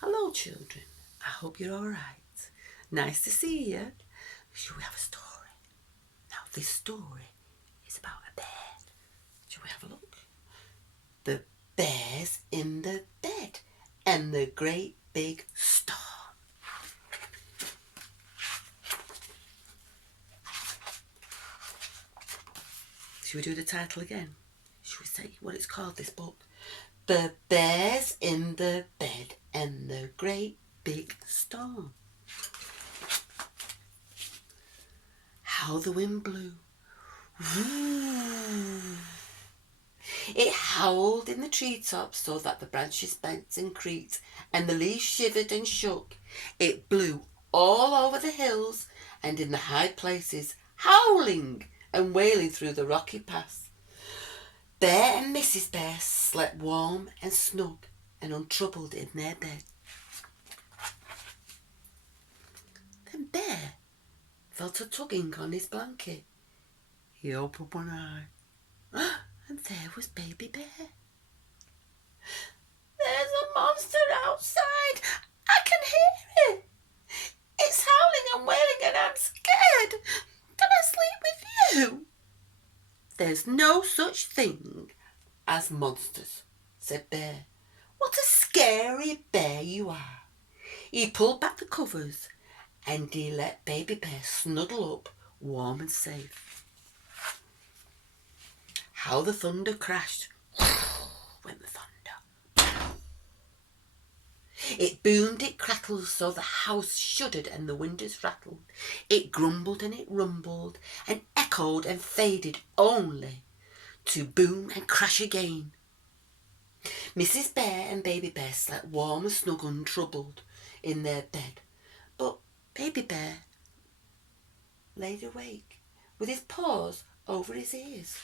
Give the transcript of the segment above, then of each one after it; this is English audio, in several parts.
Hello, children. I hope you're all right. Nice to see you. Shall we have a story? Now, this story is about a bear. Shall we have a look? The Bears in the Bed and the Great Big Storm. Shall we do the title again? Shall we say what it's called, this book? The Bears in the Bed and the Great Big Storm. How the wind blew. It howled in the treetops so that the branches bent and creaked and the leaves shivered and shook. It blew all over the hills and in the high places, howling and wailing through the rocky paths. Bear and Mrs. Bear slept warm and snug and untroubled in their bed. Then Bear felt a tugging on his blanket. He opened one eye, and there was Baby Bear. There's a monster outside. I can hear it. It's howling and wailing and I'm scared. Can I sleep with you? There's no such thing as monsters, said Bear. What a scary bear you are. He pulled back the covers and he let Baby Bear snuggle up warm and safe. How the thunder crashed went the thunder. It boomed, it crackled so the house shuddered and the windows rattled. It grumbled and it rumbled and echoed and faded only to boom and crash again. Mrs. Bear and Baby Bear slept warm and snug untroubled in their bed, but Baby Bear laid awake with his paws over his ears.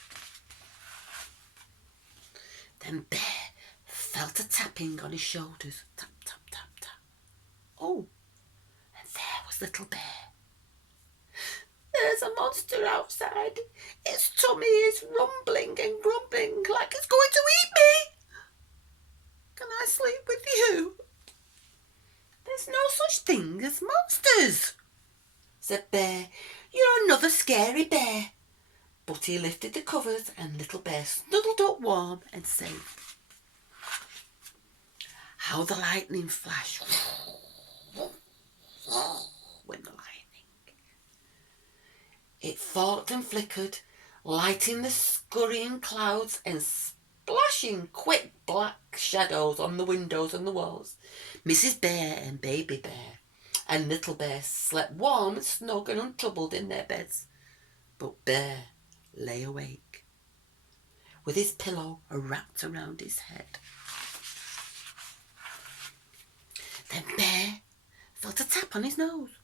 Then Bear felt a tapping on his shoulders. Tap, tap, tap, tap. Oh, and there was Little Bear. There's a monster outside. Its tummy is rumbling and grumbling like it's going to eat me. Can I sleep with you? There's no such thing as monsters, said Bear. You're another scary bear. But he lifted the covers and Little Bear snuggled up warm and safe. How the lightning flashed when the lightning. It forked and flickered, lighting the scurrying clouds and splashing quick black shadows on the windows and the walls. Mrs. Bear and Baby Bear and Little Bear slept warm and snug and untroubled in their beds. But Bear lay awake with his pillow wrapped around his head. Then Bear felt a tap on his nose.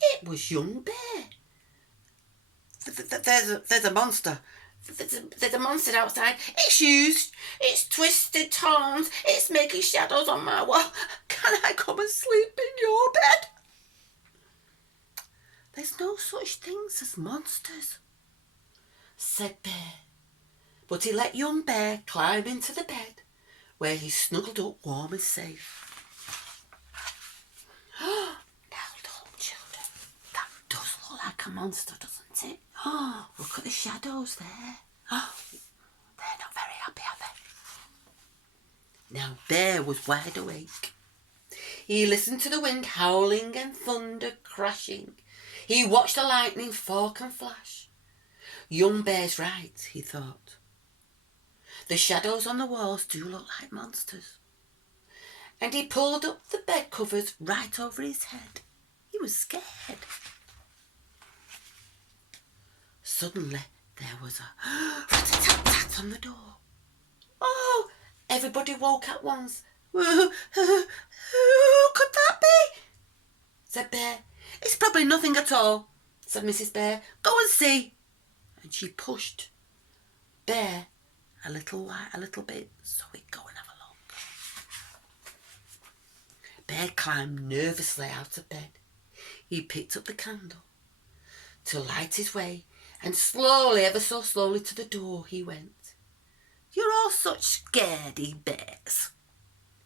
It was young Bear. There's a monster. There's a monster outside. It's huge. It's twisted horns. It's making shadows on my wall. Can I come and sleep in your bed? There's no such things as monsters, said Bear. But he let young Bear climb into the bed where he snuggled up warm and safe. Now look, children, that does look like a monster, doesn't it? Oh, look at the shadows there. Oh, they're not very happy, are they? Now Bear was wide awake. He listened to the wind howling and thunder crashing. He watched the lightning fork and flash. Young Bear's right, he thought. The shadows on the walls do look like monsters. And he pulled up the bed covers right over his head. He was scared. Suddenly there was a rat-a-tat-tat on the door. Oh, everybody woke at once. Who could that be? Said Bear. It's probably nothing at all, said Mrs. Bear. Go and see. And she pushed Bear a little bit so he'd go and have a look. Bear climbed nervously out of bed. He picked up the candle to light his way, and slowly, ever so slowly, to the door he went. You're all such scaredy bears,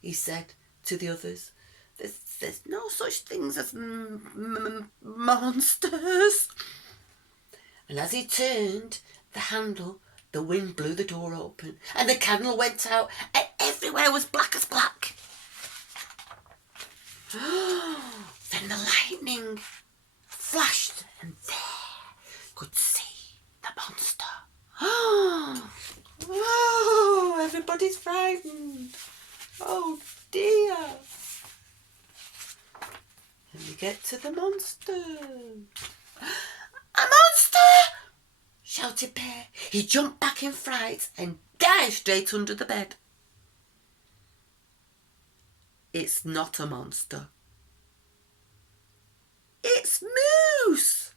he said to the others. There's no such things as monsters. And as he turned the handle, the wind blew the door open, and the candle went out, and everywhere was black as black. Then the lightning flashed, and there could see the monster. Oh, everybody's frightened. Oh dear. And we get to the monster. A monster! Shouted Bear. He jumped back in fright and dived straight under the bed. It's not a monster. It's Moose,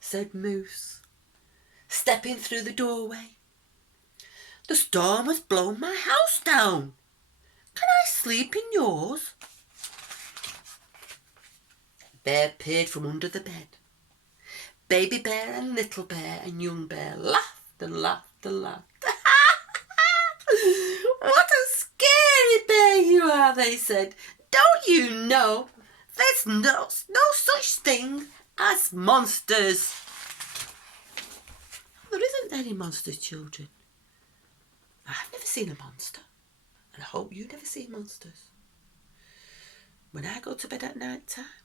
said Moose, stepping through the doorway. The storm has blown my house down. Can I sleep in yours? Bear peered from under the bed. Baby Bear and Little Bear and Young Bear laughed and laughed and laughed. What a scary bear you are, they said. Don't you know there's no such thing as monsters? There isn't any monsters, children. I've never seen a monster, and I hope you never see monsters. When I go to bed at night time,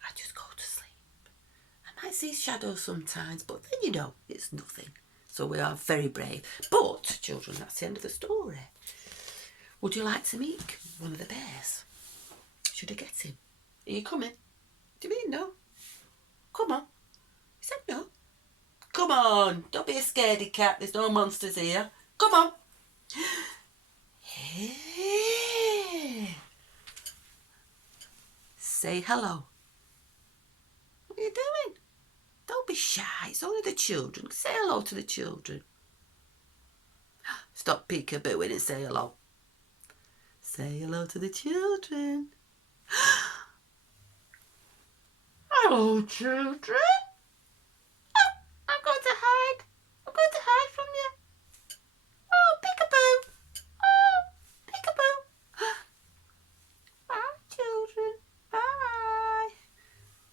I just go to sleep. I might see shadows sometimes, but then you know, it's nothing. So we are very brave. But, children, that's the end of the story. Would you like to meet one of the bears? Should I get him? Are you coming? Do you mean no? Come on. He said no. Come on. Don't be a scaredy cat. There's no monsters here. Come on. Hey. Say hello. What are you doing? Don't be shy. It's only the children. Say hello to the children. Stop peekabooing and say hello. Say hello to the children. Hello, children. Oh, I'm going to hide. I'm going to hide from you. Oh, peekaboo. Oh, peekaboo. Bye, children. Bye.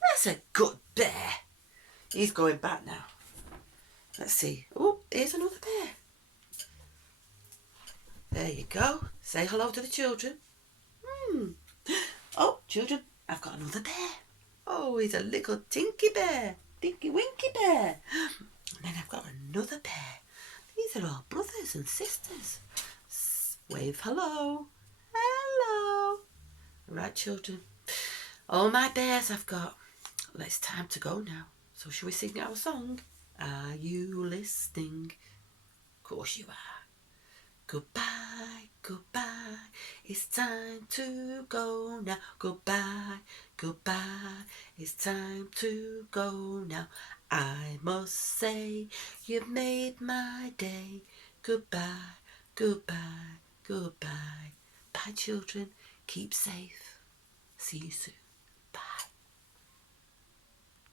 That's a good bear. He's going back now. Let's see. Oh, here's another bear. There you go. Say hello to the children. Oh, children, I've got another bear. Oh, he's a little tinky bear. Tinky winky bear. And then I've got another bear. These are all brothers and sisters. Wave hello. Hello. Right, children. All my bears I've got. Well, it's time to go now. So shall we sing our song? Are you listening? Of course you are. Goodbye, goodbye, it's time to go now. Goodbye, goodbye, it's time to go now. I must say you've made my day. Goodbye, goodbye, goodbye. Bye, children. Keep safe. See you soon.